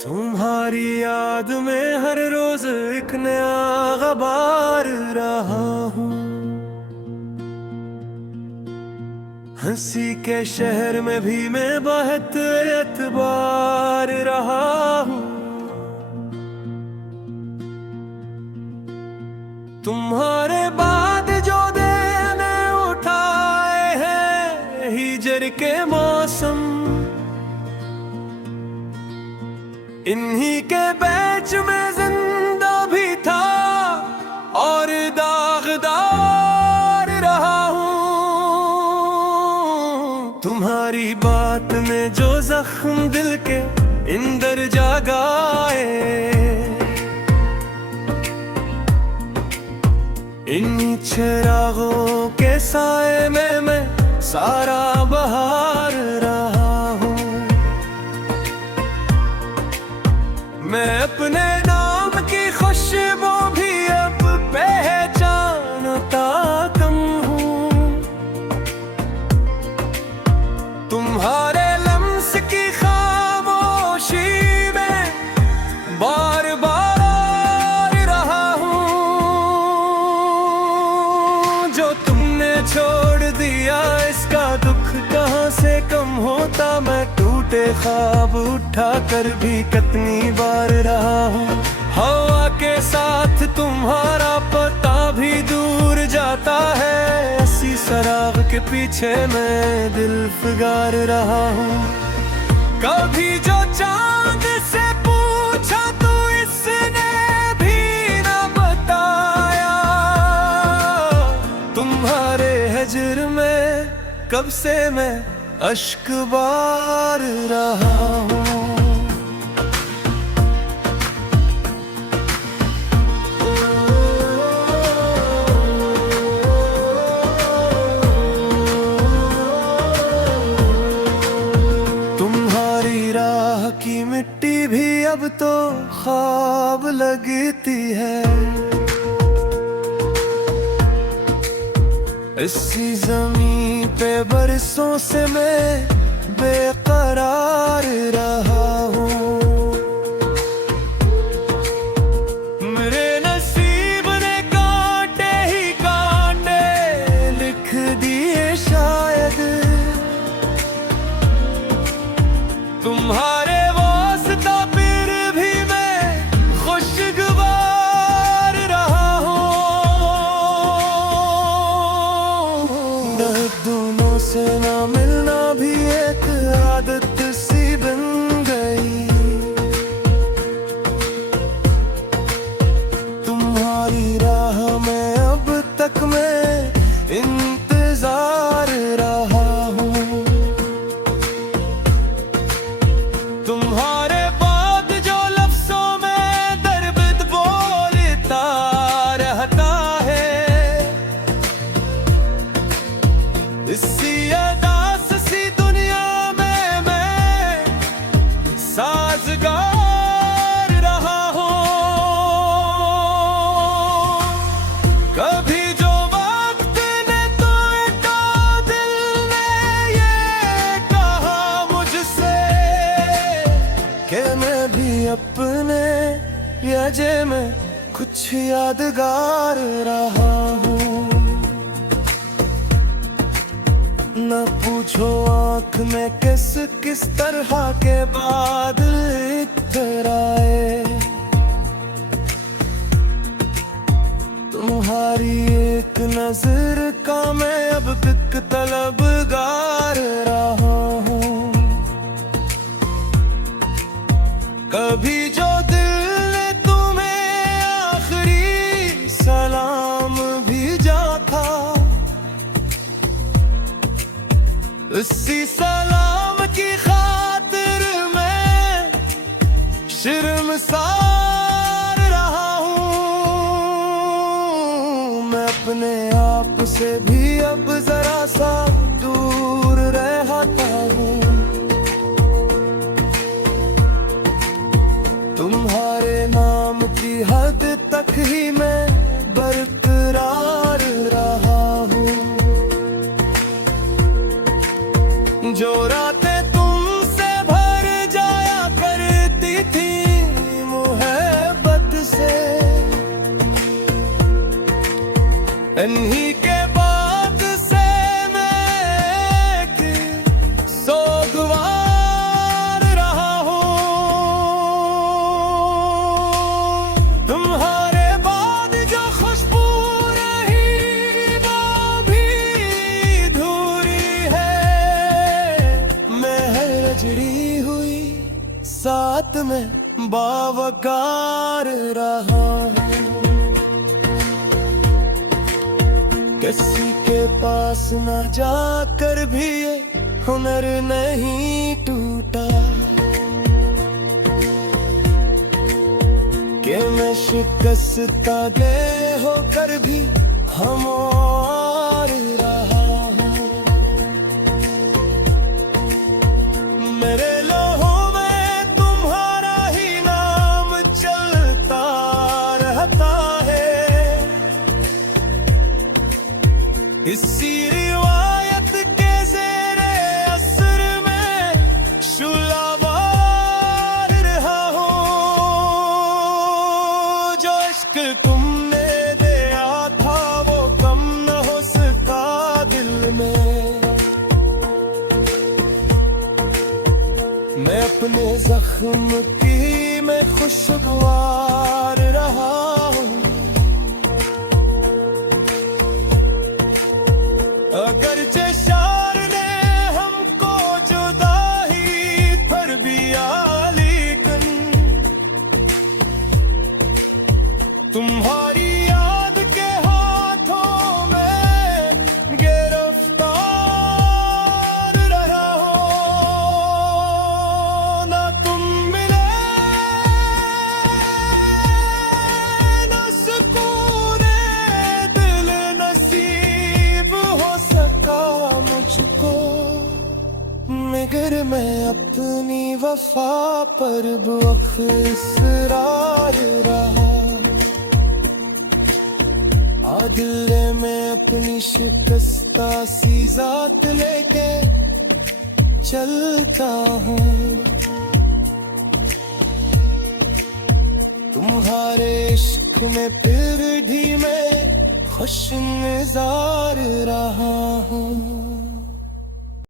तुम्हारी याद में हर रोज एक नया गबार रहा हूँ। हंसी के शहर में भी मैं बहुत एतबार रहा हूँ। तुम्हारे बाद जो दिन उठाए हैं हिजर के मौसम, इन्हीं के बैच में जिंदा भी था और दागदार रहा हूँ। तुम्हारी बात ने जो जख्म दिल के अंदर जगाए, इन्हीं चिरागों के साए में मैं सारा बहार रहा हूँ। मैं अपने नाम की खुशबू भी अब पहचानता कम हूँ। तुम्हारे लम्स की खामोशी में बार बार रहा हूँ। जो तुमने छोड़ दिया इसका दुख कहाँ से कम होता। मैं टूटे ख्वाब उठा कर भी कितनी बार रहा हूँ। हवा के साथ तुम्हारा पता भी दूर जाता है। ऐसी सराग के पीछे मैं दिल फिगार रहा हूँ। कभी जो चांद से पूछा तो इसने भी न बताया। तुम्हारे हिजर में कब से मैं अश्क बार रहा हूँ। तुम्हारी राह की मिट्टी भी अब तो ख्वाब लगती है। इसी ज़मीं पे बरसों से मैं बेकरार रहा हूँ। मेरे नसीब ने कांटे ही कांटे लिख दिए शायद। तुम्हारे वास्ता फिर भी मैं खुशगवार रहा हूँ। दोनों से ना मिलना भी एक आदत सी बन गई। तुम्हारी राह में अब तक मैं इंतजार रहा हूँ। तुम्हारे बाद जो लफ्जों में दर्द बोलता रहता है, इसी अदास सी दुनिया में मैं साजगार रहा हूँ। कभी जो वक्त ने तो दिल ने ये कहा मुझसे कि मैं भी अपने यजे में कुछ यादगार रहा हूँ। न पूछो आँख में किस किस तरह के बादल इतर आए। तुम्हारी एक नजर का मैं अब तक तलबगार रहा हूँ। कभी जो दिल ने तुम्हें आखिरी सलाम भेजा था, उसी सलाम की खातिर मैं शर्मसार रहा हूँ। मैं अपने आप से भी अब जरा सा दूर रहता हूँ। तुम्हारे नाम की हद तक ही मैं बरकरार रहा हूँ। जो रातें तुमसे भर जाया करती थी इन्हीं के बाद से मैं कि सोगवार रहा हूँ। तुम्हारे बाद जो खुशबू रही वो भी अधूरी है। मैं रजड़ी हुई साथ में बावकार रहा हूँ। किसी के पास न जाकर भी ये हुनर नहीं टूटा कि मैं शिकस्ता दे होकर भी हमवार रहा हूँ। मेरे लोहों में तुम्हारा ही नाम चलता रहता है। इसी रिवायत के ज़ेरे असर में शुलावार रहा हूँ। जो इश्क तुमने दिया था वो कम न हो सका दिल में। मैं अपने जख्म की मैं खुशगवार रहा हूँ। अगरचे शार ने हमको जुदाई पर दिया लेकिन तुम्हारी याद के हाथों में गिरफ्तार रहा हूँ। ना तुम मिले ना सुकूने दिल नसीब हो सका मुझको। मगर मैं अपनी वफा पर बेक़रार रहा। दिल में अपनी शिकस्ता सी जात लेके चलता हूँ। तुम्हारे इश्क में फिर भी मैं खुश नज़ार रहा हूँ।